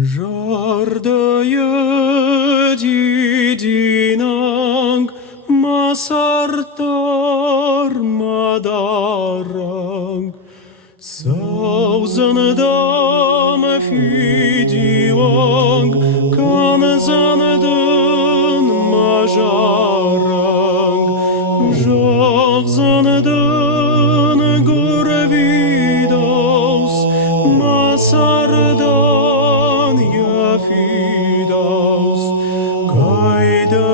Жардая дидинанг масартар мадаранг Саузанадам фидианг канзанадын мажаранг Жахзанадын гурвидаус масардан Fidaus, kayda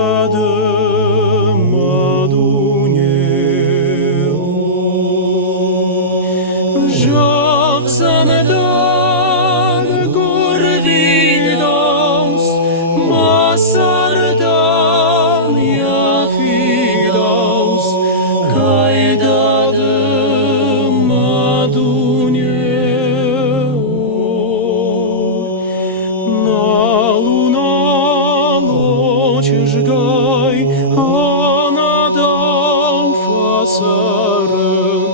maduneo. Jahzanadan gurvidaus, masardan ya Fidaus, kayda maduneo. Çeşgay anadal fasarın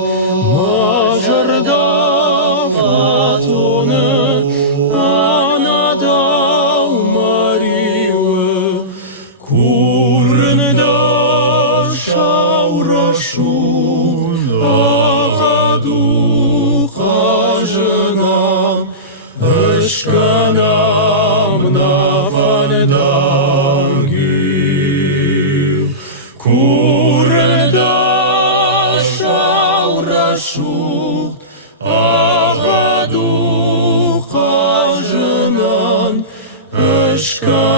Macarda fatonu anadal marive Kurnda şavraşu ağadu kajınan Işkanam nafanedan Kurda şavraşut ağadu kajınan Eşkan